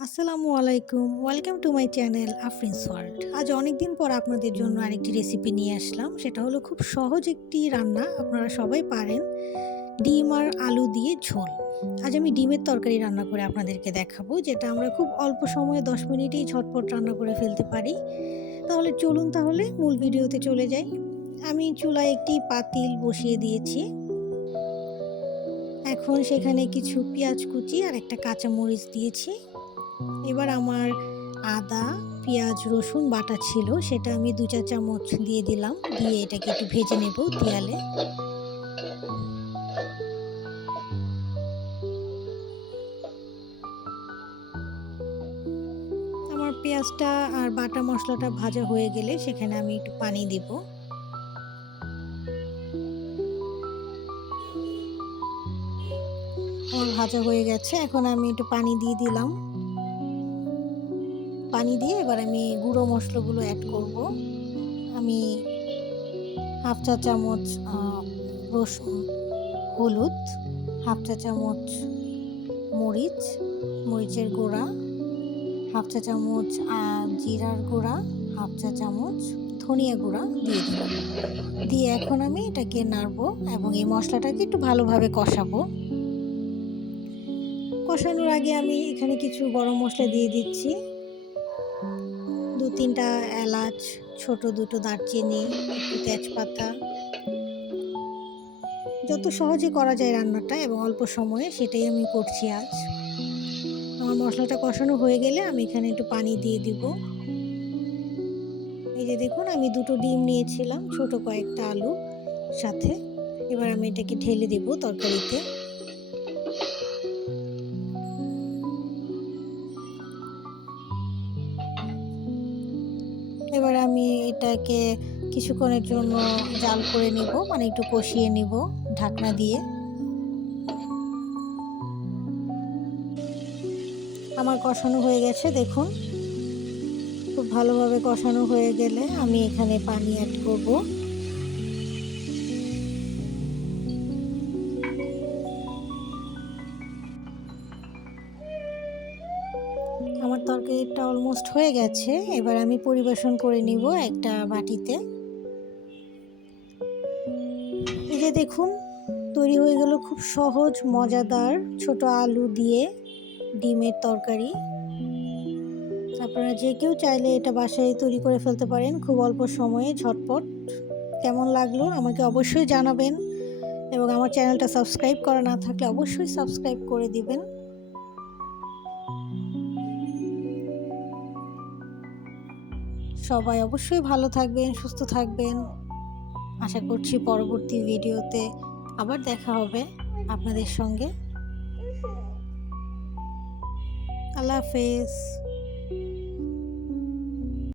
আসসালামু আলাইকুম, welcome to my channel Afrin's world. আজ অনেক দিন পর আপনাদের জন্য আরেকটি রেসিপি নিয়ে আসলাম। সেটা হলো খুব সহজ একটি রান্না, আপনারা সবাই পারেন। ডিম আর আলু দিয়ে ঝোল। আজ আমি ডিমের তরকারি রান্না করে আপনাদেরকে দেখাবো, যেটা আমরা খুব অল্প সময়ে 10 মিনিটেই ঝটপট রান্না করে ফেলতে পারি। তাহলে চলুন মূল ভিডিওতে চলে যাই। আমি চুলায় একটি পাতিল বসিয়ে দিয়েছি। এখন সেখানে কিছু পেঁয়াজ কুচি আর একটা কাঁচামরিচ দিয়েছি। এবার আমার আদা, পেঁয়াজ, রসুন বাটা ছিল, সেটা আমি 2 চা চামচ দিয়ে দিলাম। দিয়ে এটাকে একটু ভেজে নেব তেলে। আমার পেঁয়াজটা আর বাটা মশলাটা ভাজা হয়ে গেলে সেখানে আমি একটু পানি দিব। আমার ভাজা হয়ে গেছে, এখন আমি একটু পানি দিয়ে দিলাম। পানি দিয়ে এবার আমি গুঁড়ো মশলাগুলো অ্যাড করব। আমি 1/2 চা চামচ রসুন, হলুদ, 1/2 চা চামচ মরিচের গুঁড়া, 1/2 চা চামচ জিরার গুঁড়া, 1/2 চা চামচ ধনিয়া গুঁড়া দিয়ে দিলাম। দিয়ে এখন আমি এটাকে নাড়বো এবং এই মশলাটাকে একটু ভালোভাবে কষাবো। কষানোর আগে আমি এখানে কিছু গরম মশলা দিয়ে দিচ্ছি। 2-3টা এলাচ, ছোট 2টো দারচিনি, একটু তেজপাতা। যত সহজে করা যায় রান্নাটা এবং অল্প সময়ে, সেটাই আমি করছি আজ। আমার মশলাটা কষানো হয়ে গেলে আমি এখানে একটু পানি দিয়ে দিব। এই যে দেখুন, আমি 2টো ডিম নিয়েছিলাম, ছোট কয়েকটা আলু সাথে। এবার আমি এটাকে ঢেলে দেব তরকারিতে। এবার আমি এটাকে কিছুক্ষণের জন্য জাল করে নিব, মানে একটু কষিয়ে নিব ঢাকনা দিয়ে। আমার কষানো হয়ে গেছে দেখুন। খুব ভালোভাবে কষানো হয়ে গেলে আমি এখানে পানি অ্যাড করব। আমার তরকারিটা অলমোস্ট হয়ে গেছে। এবার আমি পরিবেশন করে নিব একটা বাটিতে। এই যে দেখুন, তৈরি হয়ে গেল খুব সহজ মজাদার ছোট আলু দিয়ে ডিমের তরকারি। আপনারা যে কেউ চাইলে এটা বাসায় তৈরি করে ফেলতে পারেন খুব অল্প সময়ে, ঝটপট। কেমন লাগলো আমাকে অবশ্যই জানাবেন এবং আমার চ্যানেলটা সাবস্ক্রাইব করা না থাকলে অবশ্যই সাবস্ক্রাইব করে দিবেন। সবাই অবশ্যই ভালো থাকবেন, সুস্থ থাকবেন। আশা করছি পরবর্তী ভিডিওতে আবার দেখা হবে আপনাদের সঙ্গে। আল্লাহ হাফেজ।